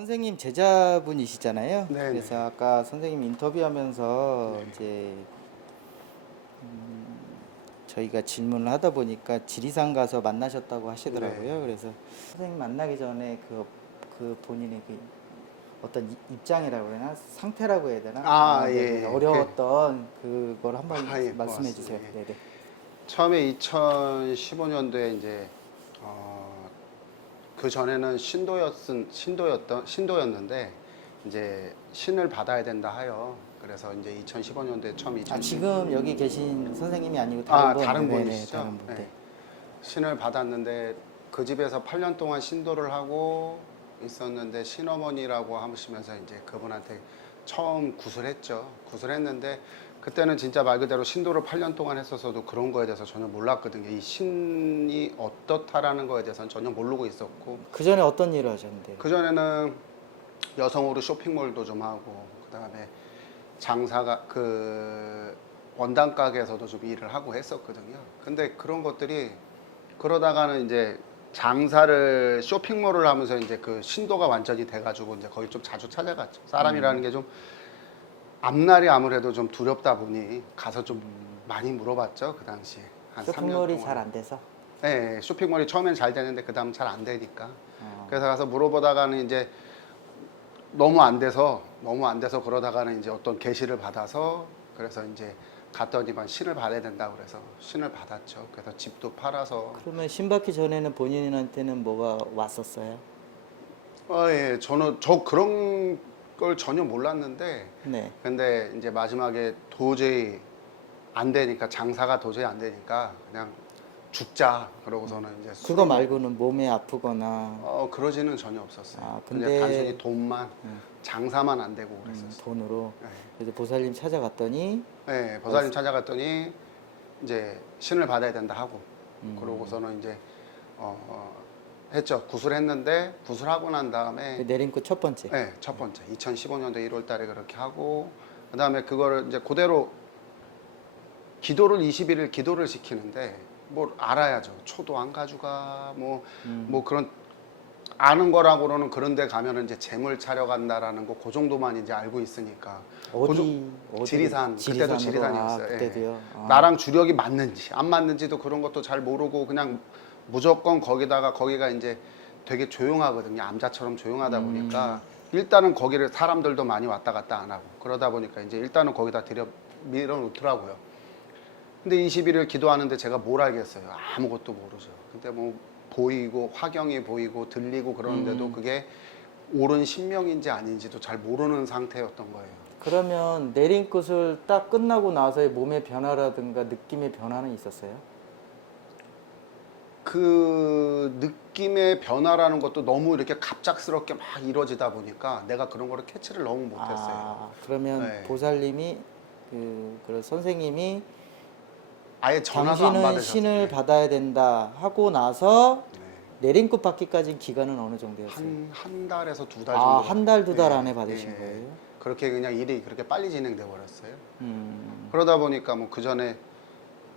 선생님 제자분이시잖아요. 네. 그래서 아까 선생님 인터뷰하면서 이제 저희가 질문을 하다 보니까 지리산 가서 만나셨다고 하시더라고요. 네. 그래서 선생님 만나기 전에 그 본인의 그 어떤 입장이라고 해야 되나 상태라고 해야 되나 예. 어려웠던 그걸 한번 말씀해 고맙습니다. 주세요. 예. 네네. 처음에 2015년도에 이제 그 전에는 신도였는데 이제 신을 받아야 된다 하여 그래서 이제 2015년도에 처음 지금 여기 계신 선생님이 아니고 다른 분? 다른 네네, 분이시죠? 다른 분. 네. 신을 받았는데 그 집에서 8년 동안 신도를 하고 있었는데 신어머니라고 하시면서 이제 그분한테 처음 구슬했죠. 구슬했는데 그때는 진짜 말 그대로 신도를 8년 동안 했었어도 그런 거에 대해서 전혀 몰랐거든요. 이 신이 어떻다라는 거에 대해서는 전혀 모르고 있었고 그 전에 어떤 일을 하셨는데요? 그전에는 여성으로 쇼핑몰도 좀 하고 그다음에 장사가 원단 가게에서도 좀 일을 하고 했었거든요. 근데 그런 것들이 그러다가는 이제 장사를 쇼핑몰을 하면서 이제 그 신도가 완전히 돼가지고 이제 거기 좀 자주 찾아갔죠. 사람이라는 게 좀 앞날이 아무래도 좀 두렵다 보니 가서 좀 많이 물어봤죠. 그 당시에 한 3년 쇼핑몰이 동안. 잘 안 돼서? 네, 쇼핑몰이 처음엔 잘 되는데 그 다음 잘 안 되니까. 어. 그래서 가서 물어보다가는 이제 너무 안 돼서 그러다가는 이제 어떤 계시를 받아서 그래서 이제 갔더니만 신을 받아야 된다고 그래서 신을 받았죠. 그래서 집도 팔아서 그러면 신받기 전에는 본인한테는 뭐가 왔었어요? 예, 저 그런 걸 전혀 몰랐는데 네. 근데 이제 마지막에 도저히 안 되니까 장사가 도저히 안 되니까 그냥 죽자 그러고서는 이제 그거 술을 말고는 몸에 아프거나 그러지는 전혀 없었어요. 근데 그냥 단순히 돈만 장사만 안 되고 그랬었어요. 돈으로 네. 그래서 보살님 찾아갔더니 네, 보살님 찾아갔더니 이제 신을 받아야 된다 하고 그러고서는 이제 했죠. 구슬했는데 구슬하고 난 다음에 그 내림꽃 첫 번째. 네, 첫 번째 2015년도 1월 달에 그렇게 하고 그다음에 그거를 이제 그대로 기도를 20일을 기도를 시키는데 뭘 알아야죠. 초도 안 가져가 뭐 그런 아는 거라고는 그런 데 가면은 이제 재물 차려 간다라는 거 그 정도만 이제 알고 있으니까 어디 지리산 그때도 지리산이었어요. 예. 그때도요. 나랑 주력이 맞는지 안 맞는지도 그런 것도 잘 모르고 그냥 무조건 거기가 이제 되게 조용하거든요. 암자처럼 조용하다 보니까 일단은 거기를 사람들도 많이 왔다 갔다 안 하고 그러다 보니까 이제 일단은 거기다 밀어 놓더라고요. 근데 21일 기도하는데 제가 뭘 알겠어요. 아무것도 모르죠. 근데 뭐 보이고 화경이 보이고 들리고 그러는데도 그게 옳은 신명인지 아닌지도 잘 모르는 상태였던 거예요. 그러면 내림꽃을 딱 끝나고 나서의 몸의 변화라든가 느낌의 변화는 있었어요? 그 느낌의 변화라는 것도 너무 이렇게 갑작스럽게 막 이루어지다 보니까 내가 그런 거를 캐치를 너무 못했어요. 그러면 네. 보살님이 그런 선생님이 아예 전화도 안 당신은 받으셨어요. 신을 받아야 된다 하고 나서 네. 내림꽃 받기까지 기간은 어느 정도였어요? 한 달에서 두 달 정도. 한 달, 두 달 네. 안에 받으신 예. 거예요? 그렇게 그냥 일이 그렇게 빨리 진행돼 버렸어요. 음. 그러다 보니까 뭐 그 전에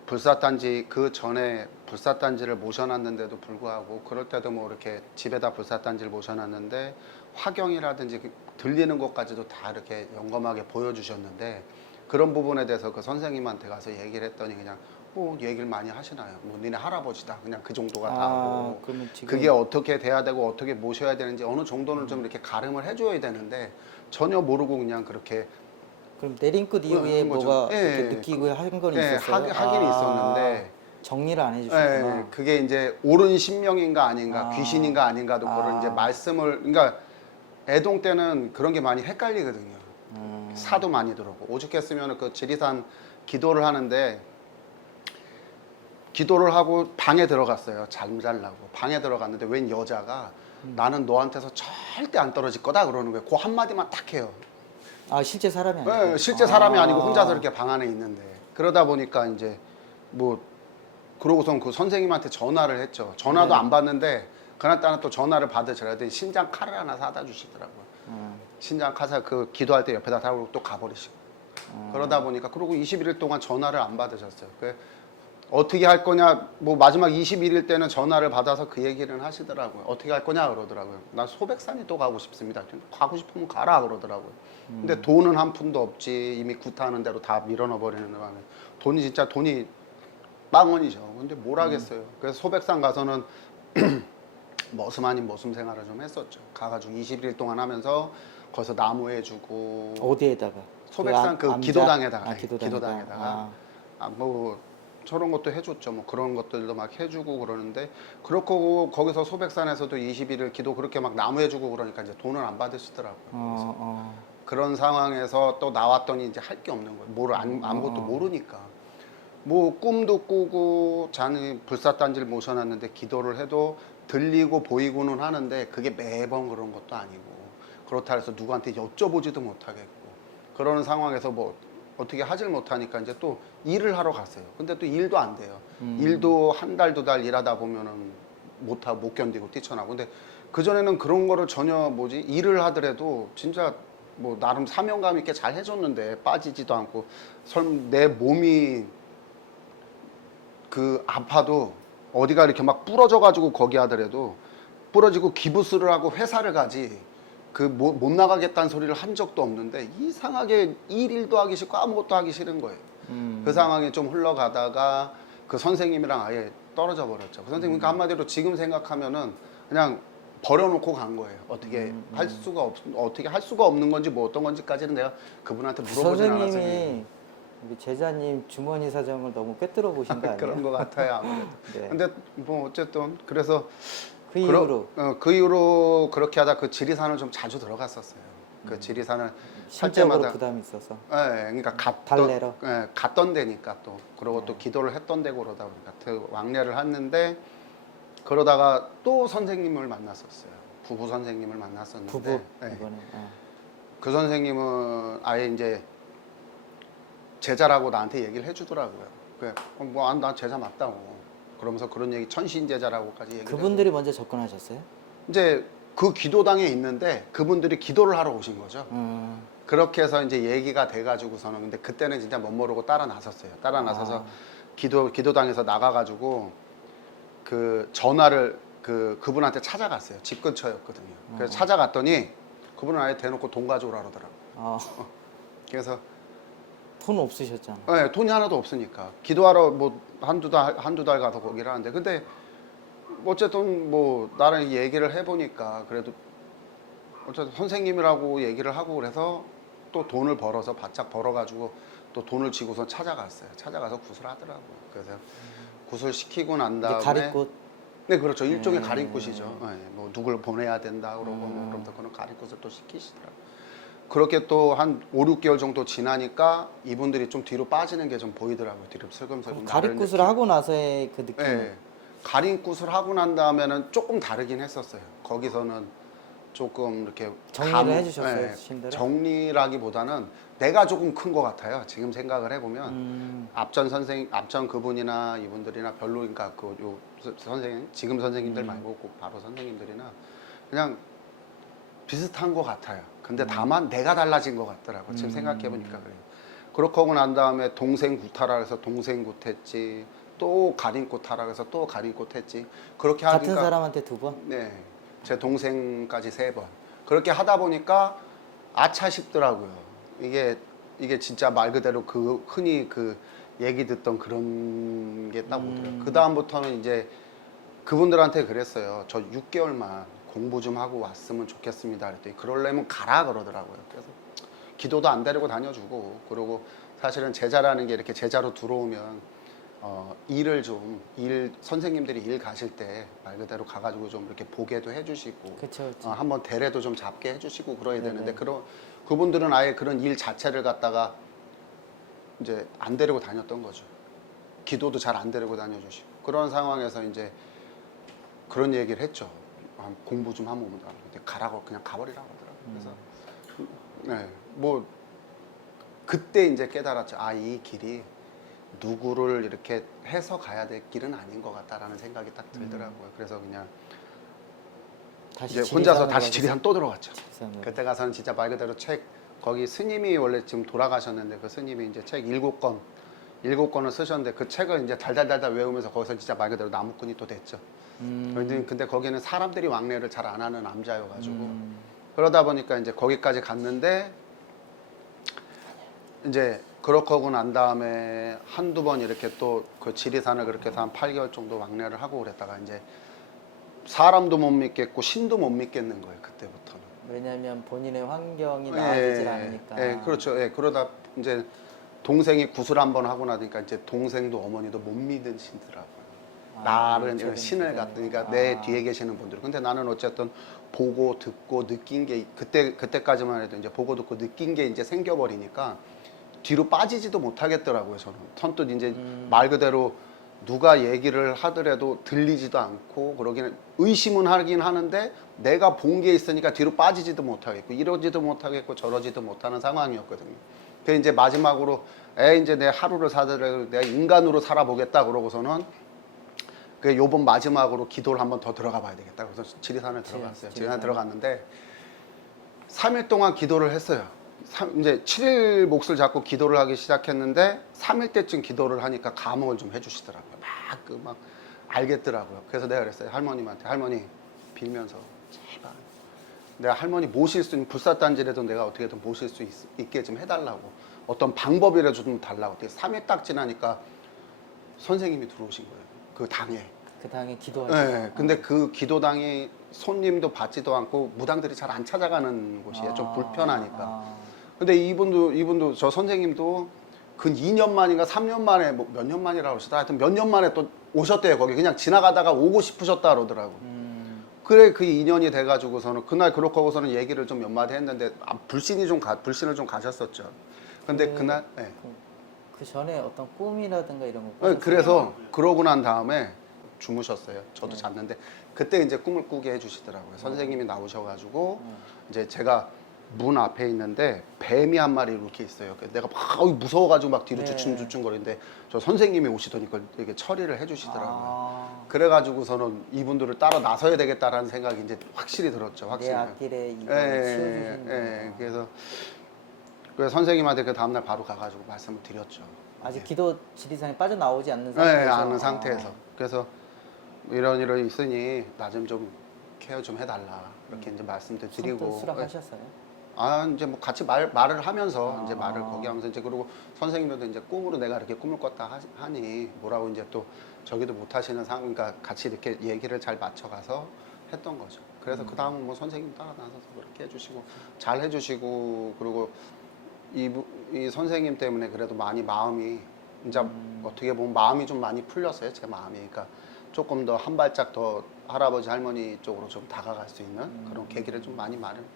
불사단지 그 전에 불사단지를 모셔놨는데도 불구하고 그럴 때도 뭐 이렇게 집에다 불사단지를 모셔놨는데 화경이라든지 들리는 것까지도 다 이렇게 영검하게 보여주셨는데 그런 부분에 대해서 그 선생님한테 가서 얘기를 했더니 그냥 뭐 얘기를 많이 하시나요? 뭐 니네 할아버지다 그냥 그 정도가 다 하고 그러면 지금 그게 어떻게 돼야 되고 어떻게 모셔야 되는지 어느 정도는 좀 이렇게 가름을 해줘야 되는데 전혀 모르고 그냥 그렇게 그럼 내림꽃 이후에 한 거죠. 뭐가 예, 이렇게 느끼고 한 건 있었어요? 하긴 있었는데 정리를 안 해주셨구나. 예, 그게 이제 옳은 신명인가 아닌가 귀신인가 아닌가도 그런 이제 말씀을 그러니까 애동 때는 그런 게 많이 헷갈리거든요. 사도 많이 들어오고 오죽했으면 그 지리산 기도를 하는데 기도를 하고 방에 들어갔어요. 잠자려고 방에 들어갔는데 웬 여자가 나는 너한테서 절대 안 떨어질 거다 그러는 거예요. 그 한마디만 딱 해요. 실제 사람이 아니고? 네, 실제 사람이 아니고 혼자서 이렇게 방 안에 있는데 그러다 보니까 이제 뭐 그러고선 그 선생님한테 전화를 했죠. 전화도 안 받는데 그날따라 또 전화를 받으셔야 돼. 신장 칼을 하나 사다 주시더라고요. 신장 칼을 그 기도할 때 옆에다 달고 또 가버리시고 그러다 보니까 그리고 21일 동안 전화를 안 받으셨어요. 어떻게 할 거냐, 뭐 마지막 21일 때는 전화를 받아서 그 얘기를 하시더라고요. 어떻게 할 거냐 그러더라고요. 나 소백산이 또 가고 싶습니다. 가고 싶으면 가라 그러더라고요. 근데 돈은 한 푼도 없지. 이미 구타하는 대로 다 밀어넣어 버리는 바람에 돈이 진짜 돈이 빵원이죠. 근데 뭘 하겠어요. 그래서 소백산 가서는 머슴 아닌 머슴 생활을 좀 했었죠. 가가지고 21일 동안 하면서 거기서 나무 해주고 어디에다가? 소백산 그 암자? 기도당에다가 아, 기도당에다가. 뭐 저런 것도 해줬죠. 뭐 그런 것들도 막 해주고 그러는데 그렇고 거기서 소백산에서도 21일 기도 그렇게 막 나무 해주고 그러니까 이제 돈을 안 받으시더라고요. 그런 상황에서 또 나왔더니 이제 할 게 없는 거예요. 뭘 아무것도 모르니까. 뭐 꿈도 꾸고 자는 불사단지를 모셔놨는데 기도를 해도 들리고 보이고는 하는데 그게 매번 그런 것도 아니고 그렇다 해서 누구한테 여쭤보지도 못하겠고 그러는 상황에서 뭐 어떻게 하질 못하니까 이제 또 일을 하러 갔어요. 근데 또 일도 안 돼요. 일도 한 달, 두 달 일하다 보면은 못 견디고 뛰쳐나고. 근데 그전에는 그런 거를 전혀 일을 하더라도 진짜 뭐 나름 사명감 있게 잘 해줬는데 빠지지도 않고 내 몸이 그 아파도 어디가 이렇게 막 부러져 가지고 거기 하더라도 부러지고 기부스를 하고 회사를 가지 그 못 나가겠다는 소리를 한 적도 없는데 이상하게 일도 하기 싫고 아무것도 하기 싫은 거예요. 그 상황이 좀 흘러가다가 그 선생님이랑 아예 떨어져 버렸죠. 그 선생님 그러니까 한마디로 지금 생각하면은 그냥 버려놓고 간 거예요. 어떻게 할 수가 없는 건지 뭐 어떤 건지까지는 내가 그분한테 물어보진 않았어요. 선생님이 우리 제자님 주머니 사정을 너무 꿰뚫어 보신 거 아니에요? 그런 것 같아요 아무래도. 네. 근데 뭐 어쨌든 그래서 그 이후로 그 이후로 그렇게 하다 그 지리산을 좀 자주 들어갔었어요. 그 지리산을 할 심적으로 때마다 부담이 있어서. 예, 그러니까 달래러. 갔던 데니까 또 그러고 또 기도를 했던 데고 그러다 보니까 그 왕래를 했는데 그러다가 또 선생님을 만났었어요. 부부 선생님을 만났었는데 부부 예. 이번에. 그 선생님은 아예 이제 제자라고 나한테 얘기를 해주더라고요. 나 제자 맞다고. 그러면서 그런 얘기 천신 제자라고까지 얘기를 그분들이 먼저 접근하셨어요? 이제 그 기도당에 있는데 그분들이 기도를 하러 오신 거죠. 그렇게 해서 이제 얘기가 돼가지고서는 근데 그때는 진짜 멋모르고 따라 나섰어요. 따라 나서서 기도당에서 나가가지고 그 전화를 그분한테 찾아갔어요. 집 근처였거든요. 그래서 찾아갔더니 그분은 아예 대놓고 돈 가져오라 그러더라고요. 그래서 돈 없으셨잖아. 네, 돈이 하나도 없으니까 기도하러 뭐 한두 달 가서 거기를 하는데 근데 어쨌든 뭐 나랑 얘기를 해보니까 그래도 어쨌든 선생님이라고 얘기를 하고 그래서 또 돈을 벌어서 바짝 벌어가지고 또 돈을 지고서 찾아갔어요. 찾아가서 구슬하더라고요. 그래서 구슬 시키고 난 다음에 가리꽃. 네 그렇죠. 일종의 가림꽃이죠. 네, 뭐 누굴 보내야 된다 그러고 뭐 그러면서 그런 가림꽃을 또 시키시더라고요. 그렇게 또 한 5, 6개월 정도 지나니까 이분들이 좀 뒤로 빠지는 게 좀 보이더라고요. 뒤로 슬금슬금. 가리꽃을 하고 나서의 그 느낌. 네. 가림꽃을 하고 난 다음에는 조금 다르긴 했었어요. 거기서는 조금 이렇게 정리를 해주셨어요, 신대로? 정리라기보다는 내가 조금 큰 것 같아요. 지금 생각을 해보면 앞전 그분이나 이분들이나 별로 그러니까 선생님 지금 선생님들 말고 바로 선생님들이나 그냥 비슷한 것 같아요. 근데 다만 내가 달라진 것 같더라고. 지금 생각해 보니까 그래요. 그렇게 하고 난 다음에 동생 구타라 해서 동생 굿했지. 또 가림꽃 하라 그래서 또 가림꽃 했지. 그렇게 하니까 같은 사람한테 2번? 네. 제 동생까지 3번. 그렇게 하다 보니까 아차 싶더라고요. 이게 진짜 말 그대로 그 흔히 그 얘기 듣던 그런 게 딱 오더라고요. 그 다음부터는 이제 그분들한테 그랬어요. 저 6개월만 공부 좀 하고 왔으면 좋겠습니다. 그랬더니 그러려면 가라 그러더라고요. 그래서 기도도 안 데리고 다녀주고 그리고 사실은 제자라는 게 이렇게 제자로 들어오면 선생님들이 일 가실 때 말 그대로 가가지고 좀 이렇게 보게도 해주시고 그쵸. 한번 대례도 좀 잡게 해주시고 그러야 되는데 그분들은 아예 그런 일 자체를 갖다가 이제 안 데리고 다녔던 거죠. 기도도 잘 안 데리고 다녀주시고 그런 상황에서 이제 그런 얘기를 했죠. 공부 좀 하면 오면 가라고 그냥 가버리라고 하더라고요. 그래서 네, 뭐 그때 이제 깨달았죠. 이 길이 누구를 이렇게 해서 가야 될 길은 아닌 것 같다라는 생각이 딱 들더라고요. 그래서 그냥 다시 이제 혼자서 다시 지리산 또 들어갔죠. 지리산으로. 그때 가서는 진짜 말 그대로 거기 스님이 원래 지금 돌아가셨는데 그 스님이 이제 책 7권 7권을 쓰셨는데 그 책을 이제 달달달달 외우면서 거기서 진짜 말 그대로 나무꾼이 또 됐죠. 근데 거기는 사람들이 왕래를 잘 안 하는 암자여가지고 그러다 보니까 이제 거기까지 갔는데 이제 그렇게 하고 난 다음에 한두 번 이렇게 또 그 지리산을 그렇게 해서 한 8개월 정도 왕래를 하고 그랬다가 이제 사람도 못 믿겠고 신도 못 믿겠는 거예요, 그때부터는. 왜냐하면 본인의 환경이 나아지질 예, 않으니까. 예, 그렇죠. 예, 그러다 이제 동생이 구슬 한번 하고 나니까 이제 동생도 어머니도 못 믿으시더라고요. 나를 이제 신을 갖으니까 내 뒤에 계시는 분들. 근데 나는 어쨌든 보고 듣고 느낀 게 그때까지만 해도 이제 보고 듣고 느낀 게 이제 생겨버리니까 뒤로 빠지지도 못하겠더라고요. 저는 선뜻 이제 말 그대로 누가 얘기를 하더라도 들리지도 않고 그러기는 의심은 하긴 하는데 내가 본 게 있으니까 뒤로 빠지지도 못하겠고 이러지도 못하겠고 저러지도 못하는 상황이었거든요. 그래서 이제 마지막으로 이제 내 하루를 사더라도 내가 인간으로 살아보겠다 그러고서는 그 요번 마지막으로 기도를 한번 더 들어가 봐야 되겠다. 그래서 지리산을 들어갔어요. 지리산 들어갔는데 3일 동안 기도를 했어요. 이제 7일 몫을 잡고 기도를 하기 시작했는데 3일 때쯤 기도를 하니까 감흥을 좀 해주시더라고요. 막 알겠더라고요. 그래서 내가 그랬어요. 할머님한테 할머니 빌면서 제발 내가 할머니 모실 수 있는 불사단지라도 내가 어떻게든 모실 수 있게 좀 해달라고 어떤 방법이라도 좀 달라고. 3일 딱 지나니까 선생님이 들어오신 거예요. 그 당에. 그 당에 기도하시고. 네, 근데 그 기도당이 손님도 받지도 않고 무당들이 잘 안 찾아가는 곳이에요. 좀 불편하니까. 근데 이분도 저 선생님도 근 2년 만인가 3년 만에 뭐 몇 년 만이라고 하시더라. 하여튼 몇 년 만에 또 오셨대요. 거기 그냥 지나가다가 오고 싶으셨다 그러더라고. 그래 그 인연이 돼가지고서는 그날 그렇게 하고서는 얘기를 좀 몇 마디 했는데 불신을 좀 가셨었죠. 근데 그날 네. 그 전에 어떤 꿈이라든가 이런 거. 그래서 그러고 난 다음에 주무셨어요. 저도 잤는데 그때 이제 꿈을 꾸게 해주시더라고요. 선생님이 나오셔가지고 이제 제가 문 앞에 있는데 뱀이 한 마리 이렇게 있어요. 내가 막 무서워가지고 막 뒤로 주춤주춤거리는데 저 선생님이 오시더니 그걸 이렇게 처리를 해주시더라고요. 그래가지고서는 이분들을 따라 나서야 되겠다라는 생각이 이제 확실히 들었죠. 확실히. 내 앞길에 이거 치워주시는 그래서 선생님한테 그 다음날 바로 가가지고 말씀을 드렸죠. 아직 기도 지리산에 빠져나오지 않는 상태에서. 네, 않은 상태에서. 그래서 이런 있으니 나 좀 케어 좀 해달라 이렇게 이제 말씀도 드리고. 수락하셨어요? 이제 뭐 같이 말을 하면서 이제 말을 거기 하면서 이제 그리고 선생님들도 이제 꿈으로 내가 이렇게 꿈을 꿨다 하니 뭐라고 이제 또 저기도 못 하시는 상황, 그러니까 같이 이렇게 얘기를 잘 맞춰가서 했던 거죠. 그래서 그 다음은 뭐 선생님 따라 나서서 그렇게 해주시고 잘 해주시고 그리고 이 선생님 때문에 그래도 많이 마음이 이제 어떻게 보면 마음이 좀 많이 풀렸어요. 제 마음이. 그러니까 조금 더 한 발짝 더 할아버지 할머니 쪽으로 좀 다가갈 수 있는 그런 계기를 좀 많이 마련했어요.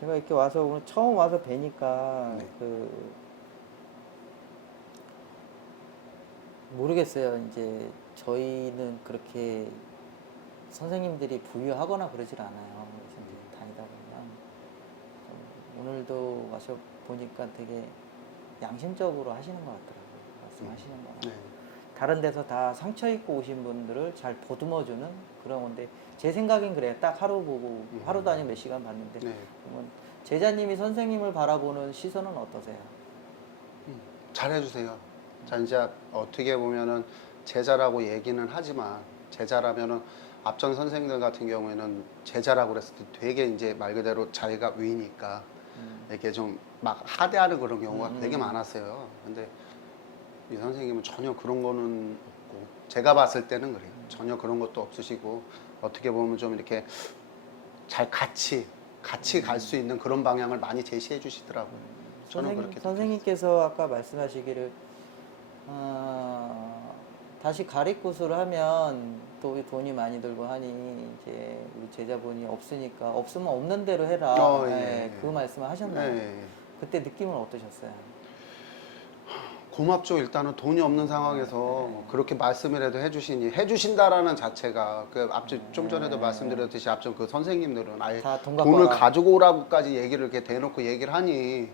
제가 이렇게 와서 오늘 처음 와서 뵈니까 네. 모르겠어요. 이제 저희는 그렇게 선생님들이 부유하거나 그러질 않아요. 그래서 이제 다니다 보면 오늘도 와서 보니까 되게 양심적으로 하시는 것 같더라고요. 말씀하시는 거는. 네. 다른 데서 다 상처 입고 오신 분들을 잘 보듬어주는 그런 건데 제 생각엔 그래요. 딱 하루 보고 하루도 아니고 몇 시간 봤는데 네. 그러면 제자님이 선생님을 바라보는 시선은 어떠세요? 잘해주세요. 자, 이제 어떻게 보면은 제자라고 얘기는 하지만 제자라면은 앞전 선생님들 같은 경우에는 제자라고 그랬을 때 되게 이제 말 그대로 자기가 위니까 이렇게 좀 막 하대하는 그런 경우가 되게 많았어요. 근데 이 선생님은 전혀 그런 거는 없고 제가 봤을 때는 그래요. 전혀 그런 것도 없으시고 어떻게 보면 좀 이렇게 잘 같이 갈 수 있는 그런 방향을 많이 제시해 주시더라고요. 저는 그렇게 선생님께서 아까 말씀하시기를 다시 가리굿을 하면 또 돈이 많이 들고 하니 이제 우리 제자분이 없으니까 없으면 없는 대로 해라. 그 말씀을 하셨나요? 예. 그때 느낌은 어떠셨어요? 고맙죠. 일단은 돈이 없는 상황에서 그렇게 말씀이라도 해주신다라는 자체가 그 앞전 좀 전에도 말씀드렸듯이 앞전 그 선생님들은 아예 다 돈 갖고 돈을 와라. 가지고 오라고까지 얘기를 이렇게 대놓고 얘기를 하니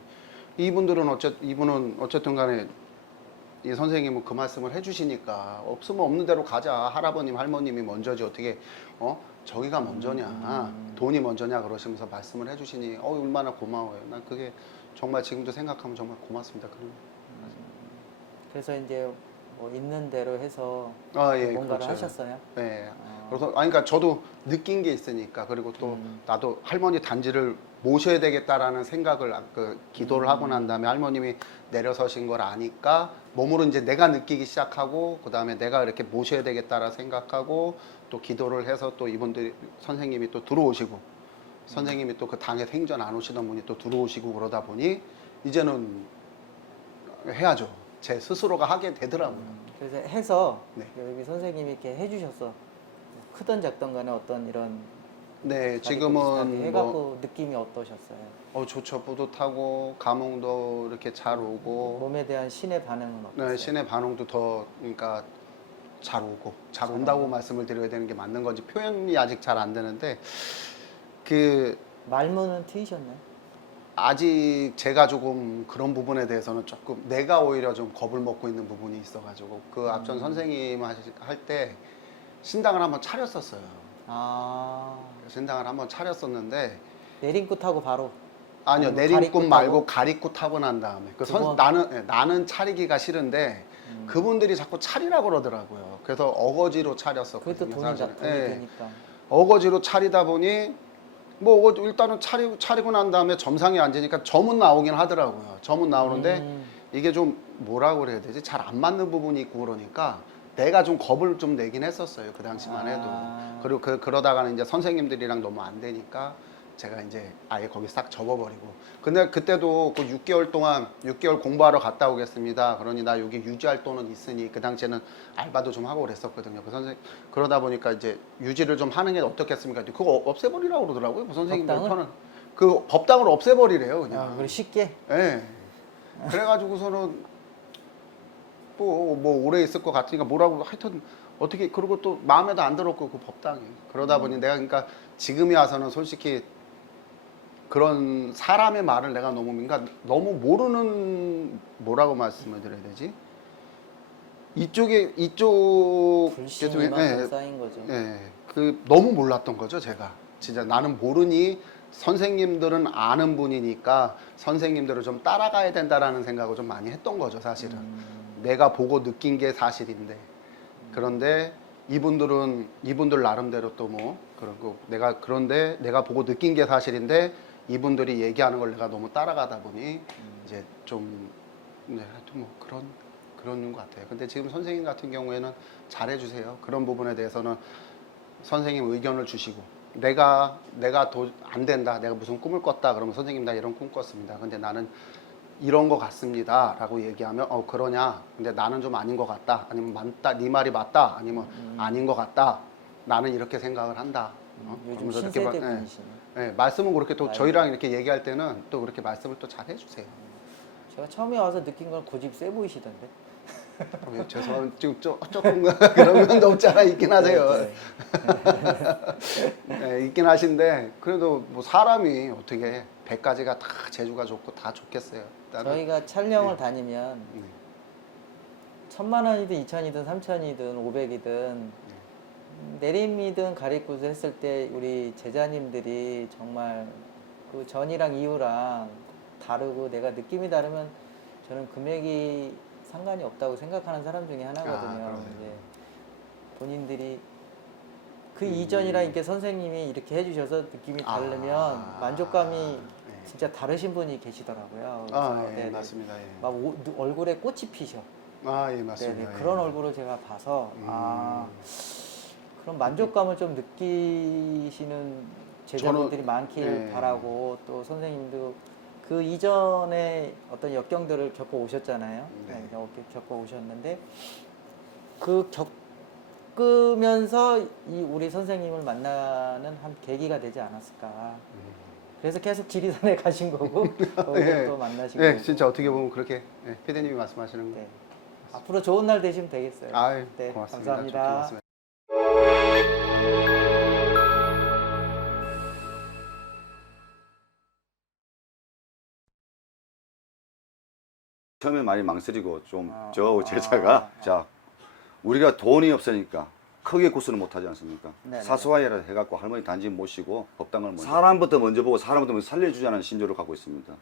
이분은 어쨌든 간에 이 선생님은 그 말씀을 해주시니까 없으면 없는 대로 가자. 할아버님 할머님이 먼저지 어떻게 저기가 먼저냐 돈이 먼저냐 그러시면서 말씀을 해주시니 얼마나 고마워요. 난 그게 정말 지금도 생각하면 정말 고맙습니다. 그래서 이제 뭐 있는 대로 해서 예, 뭔가를 그렇죠. 하셨어요? 예. 그래서 그러니까 저도 느낀 게 있으니까 그리고 또 나도 할머니 단지를 모셔야 되겠다라는 생각을 기도를 하고 난 다음에 할머님이 내려서신 걸 아니까 몸으로 이제 내가 느끼기 시작하고 그 다음에 내가 이렇게 모셔야 되겠다라 생각하고 또 기도를 해서 또 이분들이 선생님이 또 들어오시고 선생님이 또 그 당에 생전 안 오시던 분이 또 들어오시고 그러다 보니 이제는 해야죠. 제 스스로가 하게 되더라고요. 그래서 해서 네. 여기 선생님이 이렇게 해주셔서 크던 작던 간에 어떤 이런 네, 자기 지금은 비슷하게 해갖고 느낌이 어떠셨어요? 좋죠. 뿌듯하고 감흥도 이렇게 잘 오고 몸에 대한 신의 반응은 어떠세요? 네, 신의 반응도 더 그러니까 잘 오고 잘 온다고 말씀을 드려야 되는 게 맞는 건지 표현이 아직 잘 안 되는데 그 말문은 트이셨나요? 아직 제가 조금 그런 부분에 대해서는 조금 내가 오히려 좀 겁을 먹고 있는 부분이 있어가지고 그 앞전 선생님 할 때 신당을 한번 차렸었어요. 아, 신당을 한번 차렸었는데 내림구 타고 바로. 아니요, 아니면 내림꾼 가리구 말고 가리꾸 타고 난 다음에 두 번? 나는 차리기가 싫은데 그분들이 자꾸 차리라고 그러더라고요. 그래서 어거지로 차렸었거든요. 그것도 돈이 사실은. 돈이 예. 되니까. 어거지로 차리다 보니 뭐 일단은 차리고 난 다음에 점상에 앉으니까 점은 나오긴 하더라고요. 점은 나오는데 이게 좀 뭐라고 그래야 되지? 잘 안 맞는 부분이 있고 그러니까 내가 좀 겁을 좀 내긴 했었어요. 그 당시만 해도. 그리고 그러다가는 이제 선생님들이랑 너무 안 되니까 제가 이제 아예 거기 싹 접어버리고. 근데 그때도 그 6개월 공부하러 갔다 오겠습니다. 그러니 나 여기 유지할 돈은 있으니 그 당시에는 알바도 좀 하고 그랬었거든요. 그러다 보니까 이제 유지를 좀 하는 게 어떻겠습니까? 그거 없애버리라고 그러더라고요. 그 선생님들 법당을? 편은. 그 법당을 없애버리래요, 그냥. 그리고 쉽게. 예. 그래가지고서는 뭐 오래 있을 것 같으니까 뭐라고 하여튼 어떻게 그러고 또 마음에도 안 들었고 그 법당이 그러다 보니 내가 그러니까 지금에 와서는 솔직히 그런 사람의 말을 내가 너무 모르는 뭐라고 말씀을 드려야 되지? 이쪽 불신이 만 쌓인 거죠. 그 너무 몰랐던 거죠 제가 진짜 나는 모르니 선생님들은 아는 분이니까 선생님들을 좀 따라가야 된다라는 생각을 좀 많이 했던 거죠 사실은. 내가 보고 느낀 게 사실인데 그런데 이분들 나름대로 또 뭐 그러고 그런데 내가 보고 느낀 게 사실인데 이분들이 얘기하는 걸 내가 너무 따라가다 보니 이제 좀 하여튼 뭐 그런 것 같아요. 근데 지금 선생님 같은 경우에는 잘해주세요. 그런 부분에 대해서는 선생님 의견을 주시고 내가 안 된다. 내가 무슨 꿈을 꿨다. 그러면 선생님 나 이런 꿈 꿨습니다. 근데 나는 이런 거 같습니다 라고 얘기하면 그러냐 근데 나는 좀 아닌 것 같다 아니면 맞다 네 말이 맞다 아니면 아닌 것 같다 나는 이렇게 생각을 한다 요즘 그러면서 신세대 분이시네. 말씀은 그렇게 또 맞아요. 저희랑 이렇게 얘기할 때는 또 그렇게 말씀을 또 잘 해주세요. 제가 처음에 와서 느낀 건 고집 세 보이시던데. 죄송합니다. 지금 조금 그런 면도 없잖아 있긴 하세요. 네, 있긴 하신데 그래도 뭐 사람이 어떻게 100가지가 다 재주가 좋고 다 좋겠어요. 일단은. 저희가 촬영을 다니면 1000만 원이든 2000이든 3000이든 500이든 내림이든 가리꾸스 했을 때 우리 제자님들이 정말 그 전이랑 이후랑 다르고 내가 느낌이 다르면 저는 금액이 상관이 없다고 생각하는 사람 중에 하나거든요. 이제 본인들이 그 이전이랑 이렇게 선생님이 이렇게 해주셔서 느낌이 다르면 만족감이 진짜 다르신 분이 계시더라고요. 예, 맞습니다. 예. 막 얼굴에 꽃이 피셔. 예, 맞습니다. 그런 얼굴을 제가 봐서 그런 만족감을 좀 느끼시는 제자분들이 많길 바라고 또 선생님도 그 이전에 어떤 역경들을 겪어 오셨잖아요. 겪어 오셨는데 그 겪으면서 이 우리 선생님을 만나는 한 계기가 되지 않았을까. 그래서 계속 지리산에 가신 거고 거기서 또 만나신 거고. 진짜 어떻게 보면 그렇게 피디님이 말씀하시는 거. 앞으로 좋은 날 되시면 되겠어요. 고맙습니다. 감사합니다. 처음에 많이 망설이고 좀 저 제자가 자 우리가 돈이 없으니까 크게 구슬을 못하지 않습니까? 네네. 사소하게라도 해갖고 할머니 단지 모시고 법당을 먼저 사람부터 먼저 보고 사람부터 먼저 살려주자는 신조를 갖고 있습니다.